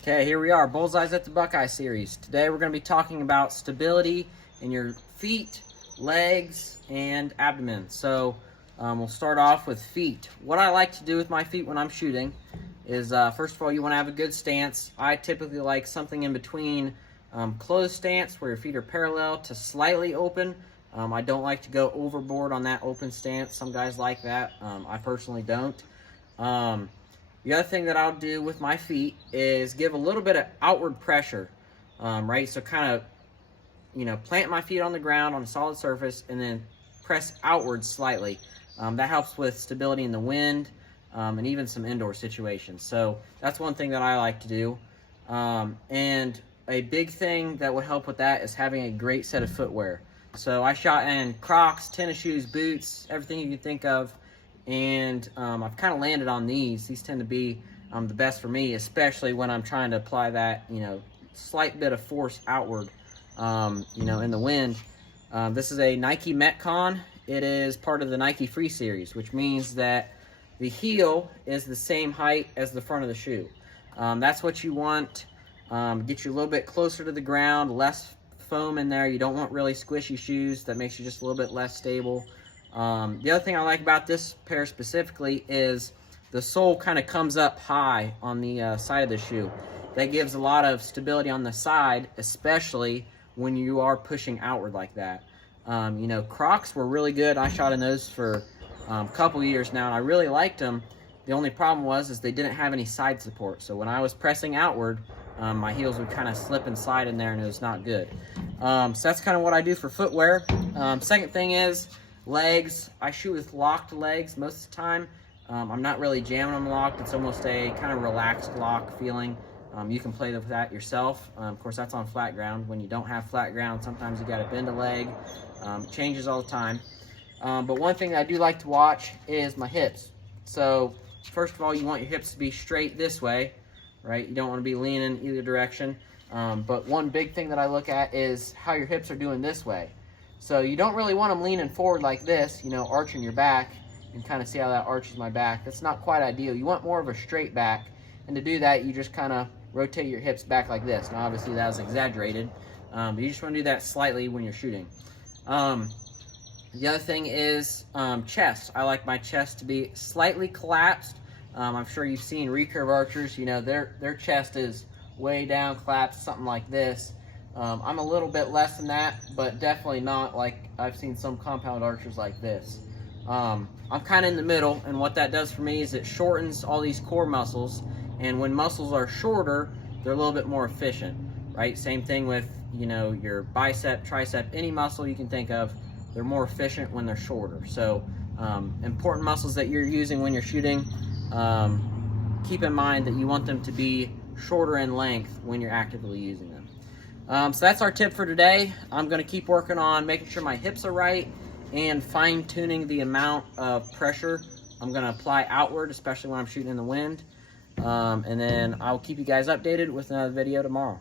Okay, here we are, Bullseyes at the Buckeye series. Today we're going to be talking about stability in your feet, legs, and abdomen. So we'll start off with feet. What I like to do with my feet when I'm shooting is, first of all, you want to have a good stance. I typically like something in between closed stance where your feet are parallel to slightly open. I don't like to go overboard on that open stance. Some guys like that. I personally don't. The other thing that I'll do with my feet is give a little bit of outward pressure, right? So kind of, plant my feet on the ground on a solid surface and then press outward slightly. That helps with stability in the wind and even some indoor situations. So that's one thing that I like to do. And a big thing that would help with that is having a great set of footwear. So I shot in Crocs, tennis shoes, boots, everything you can think of. And I've kind of landed on these. These tend to be the best for me, especially when I'm trying to apply that, slight bit of force outward, in the wind. This is a Nike Metcon. It is part of the Nike Free Series, which means that the heel is the same height as the front of the shoe. That's what you want. Get you a little bit closer to the ground, less foam in there. You don't want really squishy shoes. That makes you just a little bit less stable. The other thing I like about this pair specifically is the sole kind of comes up high on the side of the shoe. That gives a lot of stability on the side, especially when you are pushing outward like that. Crocs were really good. I shot in those for a couple years now, and I really liked them. The only problem was they didn't have any side support. So when I was pressing outward, my heels would kind of slip and slide in there, and it was not good. So that's kind of what I do for footwear. Second thing is legs. I shoot with locked legs most of the time. I'm not really jamming them locked. It's almost a kind of relaxed lock feeling. You can play with that yourself. Of course, that's on flat ground. When you don't have flat ground, sometimes you got to bend a leg. It changes all the time. But one thing that I do like to watch is my hips. So first of all, you want your hips to be straight this way, right? You don't want to be leaning either direction. But one big thing that I look at is how your hips are doing this way. So you don't really want them leaning forward like this, arching your back, and kind of see how that arches my back. That's not quite ideal. You want more of a straight back, and to do that, you just kind of rotate your hips back like this. Now, obviously, that was exaggerated, but you just want to do that slightly when you're shooting. The other thing is chest. I like my chest to be slightly collapsed. I'm sure you've seen recurve archers. Their chest is way down, collapsed, something like this. I'm a little bit less than that, but definitely not like I've seen some compound archers like this. I'm kind of in the middle, and what that does for me is it shortens all these core muscles, and when muscles are shorter, they're a little bit more efficient, right? Same thing with, your bicep, tricep, any muscle you can think of, they're more efficient when they're shorter. So important muscles that you're using when you're shooting, keep in mind that you want them to be shorter in length when you're actively using them. So that's our tip for today. I'm going to keep working on making sure my hips are right and fine-tuning the amount of pressure I'm going to apply outward, especially when I'm shooting in the wind. And then I'll keep you guys updated with another video tomorrow.